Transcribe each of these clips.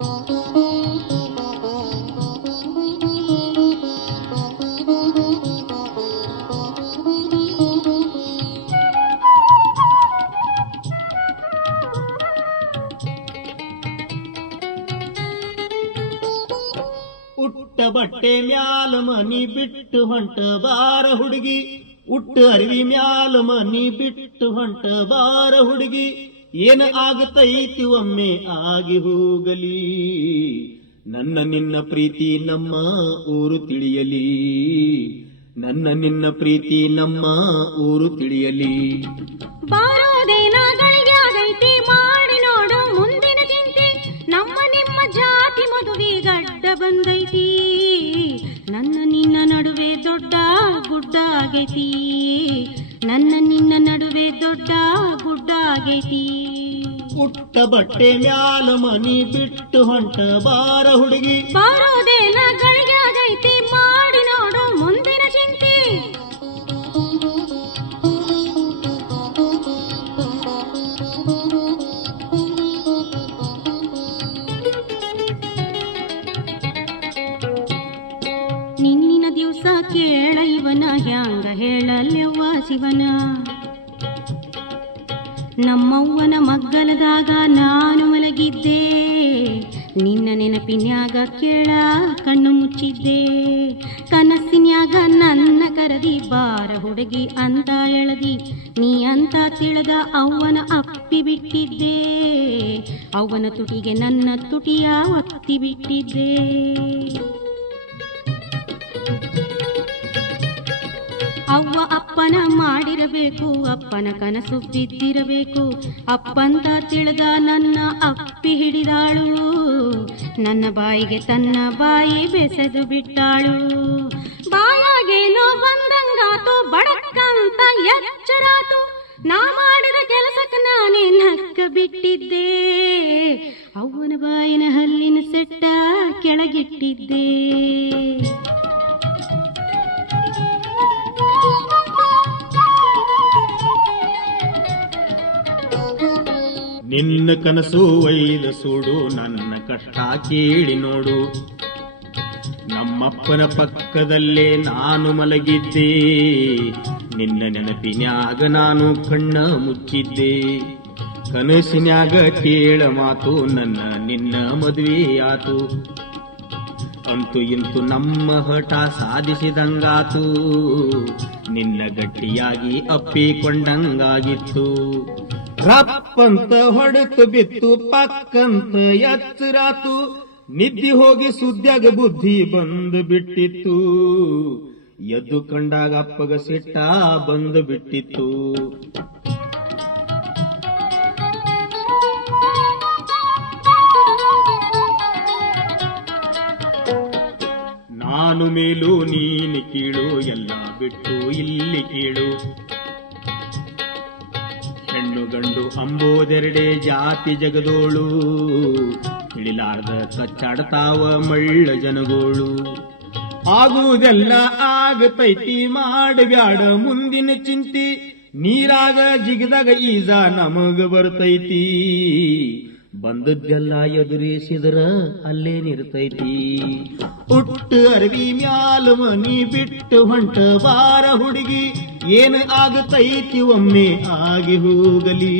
ಉಟ್ಟ ಬಟ್ಟೆ ಮ್ಯಾಲ ಮನಿ ಬಿಟ್ಟು ಹೊಂಟ ಬಾರ ಹುಡುಗಿ, ಉಟ್ಟ ಅರಿವಿ ಮ್ಯಾಲ ಮನಿ ಬಿಟ್ಟು ಹೊಂಟ ಬಾರ ಹುಡುಗಿ, ಏನ ಆಗತೈತಿ ಒಮ್ಮೆ ಆಗಿ ಹೋಗಲಿ, ನನ್ನ ನಿನ್ನ ಪ್ರೀತಿ ನಮ್ಮ ಊರು ತಿಳಿಯಲಿ, ನನ್ನ ನಿನ್ನ ಪ್ರೀತಿ ನಮ್ಮ ಊರು ತಿಳಿಯಲಿ. ಬಾರೋದೇನ ಗಳಿಗಾಗೈತಿ ಮಾಡಿ ನೋಡು ಮುಂದಿನ ಚಿಂತೆ, ನಮ್ಮ ನಿಮ್ಮ ಜಾತಿ ಮದುವೆ ಗಡ್ಡ ಬಂದೈತಿ, ನನ್ನ ನಿನ್ನ ನಡುವೆ ದೊಡ್ಡ ಗುಡ್ಡ ಆಗೈತಿ, ನನ್ನ ನಿನ್ನ ನಡುವೆ ದೊಡ್ಡ ಗುಡ್ಡ ಆಗೈತಿ. ಉಟ್ಟ ಬಟ್ಟೆ ಮ್ಯಾಲ ಮನಿ ಬಿಟ್ಟು ಹೊಂಟ ಬಾರ ಹುಡುಗಿ, ಬಾರೋದೇನ ಗಳಿಗಾಗೈತಿ ಮಾಡಿ ನೋಡು ಮುಂದಿನ ಚಿಂತೆ. ನಿನ್ನಿನ ದಿವಸ ಕೇಳ ಇವನ ಹ್ಯಾಂಗ ಹೇಳಲ್ಯವ್ವ ಶಿವನ, ನಮ್ಮವ್ವನ ಮಗ್ಗಲದಾಗ ನಾನು ಮಲಗಿದ್ದೆ, ನಿನ್ನ ನೆನಪಿನ್ಯಾಗ ಕೇಳ ಕಣ್ಣು ಮುಚ್ಚಿದ್ದೆ, ಕನಸಿನ್ಯಾಗ ನನ್ನ ಕರದಿ ಬಾರ ಹುಡುಗಿ ಅಂತ ಎಳದಿ, ನೀ ಅಂತ ತಿಳಿದ ಅವ್ವನ ಅಪ್ಪಿ ಬಿಟ್ಟಿದ್ದೆ, ಅವ್ವನ ತುಟಿಗೆ ನನ್ನ ತುಟಿಯ ಒತ್ತಿ ಬಿಟ್ಟಿದ್ದೆ. ಅವ್ವ ಅಪ್ಪನ ಮಾಡಿರಬೇಕು, ಅಪ್ಪನ ಕನಸು ಬಿದ್ದಿರಬೇಕು, ಅಪ್ಪಂತ ತಿಳಿದ ನನ್ನ ಅಪ್ಪಿ ಹಿಡಿದಾಳು, ನನ್ನ ಬಾಯಿಗೆ ತನ್ನ ಬಾಯಿ ಬೆಸೆದು ಬಿಟ್ಟಾಳು, ಬಾಯಾಗೇನೋ ಬಂದಂಗಾತು ಬಡಕ್ಕಂತ ಎಚ್ಚರಾತು, ನಾ ಮಾಡಿದ ಕೆಲಸಕ್ಕೆ ನಾನೇ ನಕ್ಕ ಬಿಟ್ಟಿದ್ದೆ, ಅವ್ವನ ಬಾಯಿನ ಹಲ್ಲಿನ ಸೆಟ್ಟ ಕೆಳಗಿಟ್ಟಿದ್ದೆ. ನಿನ್ನ ಕನಸು ಒಯ್ದ ಸೂಡು ನನ್ನ ಕಷ್ಟ ಕೇಳಿ ನೋಡು, ನಮ್ಮಪ್ಪನ ಪಕ್ಕದಲ್ಲೇ ನಾನು ಮಲಗಿದ್ದೆ, ನಿನ್ನ ನೆನಪಿನ್ಯಾಗ ನಾನು ಕಣ್ಣ ಮುಚ್ಚಿದ್ದೆ, ಕನಸಿನ್ಯಾಗ ಕೇಳ ಮಾತು ನನ್ನ ನಿನ್ನ ಮದುವೆಯಾತು, ಅಂತೂ ಇಂತು ನಮ್ಮ ಹಠ ಸಾಧಿಸಿದಂಗಾತು, ನಿನ್ನ ಗಟ್ಟಿಯಾಗಿ ಅಪ್ಪಿಕೊಂಡಂಗಾಗಿತ್ತು, ರಪ್ಪಂತ ಹೊಡೆತು ಬಿತ್ತು ಪಕ್ಕಂತ ಎಚ್ಚರಾತು, ನಿದ್ದಿ ಹೋಗಿ ಸುದ್ಯಾಗ ಬುದ್ಧಿ ಬಂದು ಬಿಟ್ಟಿತ್ತು, ಎದ್ದು ಕಂಡಾಗ ಅಪ್ಪಗ ಸಿಟ್ಟ ಬಂದು ಬಿಟ್ಟಿತ್ತು. ನಾನು ಮೇಲೂ ನೀನು ಕೀಳು, ಎಲ್ಲ ಬಿಟ್ಟು ಇಲ್ಲಿ ಕೀಳು, ಹೆಣ್ಣು ಗಂಡು ಅಂಬೋದೆರಡೆ ಜಾತಿ ಜಗದೋಳು, ತಿಳಿಲಾರ್ದ ಕಚ್ಚಾಡ್ತಾವ ಮಳ್ಳ ಜನಗೋಳು, ಆಗುವುದೆಲ್ಲ ಆಗತೈತಿ ಮಾಡಬ್ಯಾಡ ಮುಂದಿನ ಚಿಂತಿ, ನೀರಾಗ ಜಿಗದಾಗ ಈಜ ನಮಗ ಬರ್ತೈತಿ, ಬಂದದ್ದೆಲ್ಲ ಎದುರಿಸಿದ್ರ ಅಲ್ಲೇ ನಿರ್ತೈತಿ. ಉಟ್ಟು ಅರವಿ ಮ್ಯಾಲ ಮನಿ ಬಿಟ್ಟು ಹೊಂಟ ಬಾರ ಹುಡುಗಿ, ಏನ ಆಗತೈತಿ ಒಮ್ಮೆ ಆಗಿ ಹೋಗಲಿ,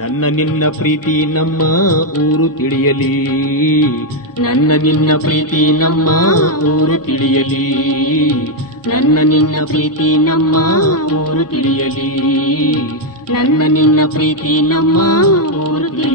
ನನ್ನ ನಿನ್ನ ಪ್ರೀತಿ ನಮ್ಮ ಊರು ತಿಳಿಯಲಿ, ನನ್ನ ನಿನ್ನ ಪ್ರೀತಿ ನಮ್ಮ ಊರು ತಿಳಿಯಲಿ, ನನ್ನ ನಿನ್ನ ಪ್ರೀತಿ ನಮ್ಮ ಊರು ತಿಳಿಯಲಿ, ನನ್ನ ನಿನ್ನ ಪ್ರೀತಿ ನಮ್ಮ ಊರು ತಿಳಿಯಲಿ.